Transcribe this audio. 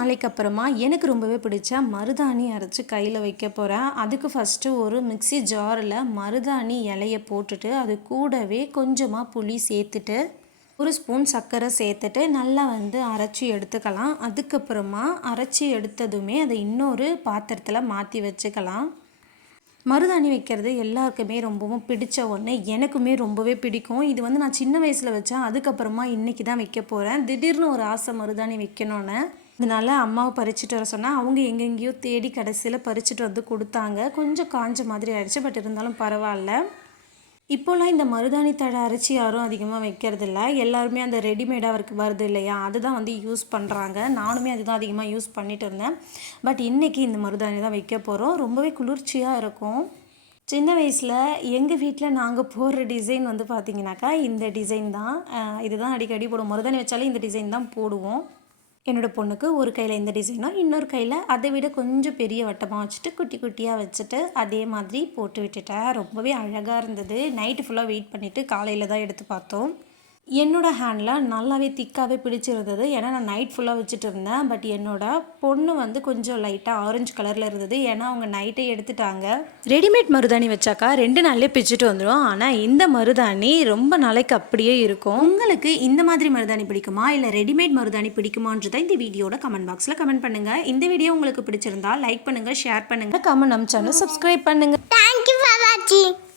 நாளைக்கு அப்புறமா எனக்கு ரொம்பவே பிடிச்ச மருதாணி அரைச்சி கையில் வைக்க போகிறேன் அதுக்கு ஃபஸ்ட்டு ஒரு மிக்ஸி ஜாரில் மருதாணி இலையை போட்டுட்டு அது கூடவே கொஞ்சமாக புளி சேர்த்துட்டு ஒரு ஸ்பூன் சர்க்கரை சேர்த்துட்டு நல்லா வந்து அரைச்சி எடுத்துக்கலாம். அதுக்கப்புறமா அரைச்சி எடுத்ததுமே அதை இன்னொரு பாத்திரத்தில் மாற்றி வச்சுக்கலாம். மருதாணி வைக்கிறது எல்லாருக்குமே ரொம்பவும் பிடிச்ச ஒன்று எனக்குமே ரொம்பவே பிடிக்கும். இது வந்து நான் சின்ன வயசில் வச்சேன் அதுக்கப்புறமா இன்றைக்கி தான் வைக்க போகிறேன் திடீர்னு ஒரு ஆசை மருதாணி வைக்கணும்னு. இதனால் அம்மாவை பறிச்சுட்டு வர சொன்னால் அவங்க எங்கெங்கேயோ தேடி கடைசியில் பறிச்சுட்டு வந்து கொடுத்தாங்க. கொஞ்சம் காஞ்ச மாதிரி ஆயிடுச்சு பட் இருந்தாலும் பரவாயில்ல. இப்போல்லாம் இந்த மருதாணி தழை அரைச்சி யாரும் அதிகமாக வைக்கிறதில்ல எல்லாருமே அந்த ரெடிமேடாக இருக்கு வருது இல்லையா? அதுதான் வந்து யூஸ் பண்ணுறாங்க நானுமே அதுதான் அதிகமாக யூஸ் பண்ணிட்டு இருந்தேன். பட் இன்றைக்கி இந்த மருதாணி தான் வைக்க போகிறோம் ரொம்பவே குளிர்ச்சியாக இருக்கும். சின்ன வயசில் எங்கள் வீட்டில் நாங்கள் போடுற டிசைன் வந்து பார்த்தீங்கன்னாக்கா இந்த டிசைன் தான். இதுதான் அடிக்கடி போடுவோம். மருதாணி வச்சாலே இந்த டிசைன் தான் போடுவோம். என்னோடய பொண்ணுக்கு ஒரு கையில் இந்த டிசைனும் இன்னொரு கையில் அதை விட கொஞ்சம் பெரிய வட்டமாக வச்சுட்டு குட்டி குட்டியாக வச்சுட்டு அதே மாதிரி போட்டு விட்டுட்டேன். ரொம்பவே அழகாக இருந்தது. நைட்டு ஃபுல்லாக வெயிட் பண்ணிவிட்டு காலையில் தான் எடுத்து பார்த்தோம். என்னோடய ஹேண்டில் நல்லாவே திக்காகவே பிடிச்சிருந்தது. ஏன்னா நான் நைட் ஃபுல்லாக வச்சுட்டு இருந்தேன் பட் என்னோட பொண்ணு வந்து கொஞ்சம் லைட்டாக ஆரஞ்சு கலரில் இருந்தது. ஏன்னா அவங்க நைட்டே எடுத்துட்டாங்க. ரெடிமேட் மருதாணி வச்சாக்கா ரெண்டு நாள்லேயே பிச்சுட்டு வந்துடும் ஆனால் இந்த மருதாணி ரொம்ப நாளைக்கு அப்படியே இருக்கும். உங்களுக்கு இந்த மாதிரி மருதாணி பிடிக்குமா? இல்லை ரெடிமேட் மருதாணி பிடிக்குமான்றதை இந்த வீடியோட கமெண்ட் பாக்ஸில் கமெண்ட் பண்ணுங்கள் இந்த வீடியோ உங்களுக்கு பிடிச்சிருந்தா லைக் பண்ணுங்கள் ஷேர் பண்ணுங்கள் கமெண்ட் நம்ம சேனல் சப்ஸ்கிரைப் பண்ணுங்கள் Thank you for watching.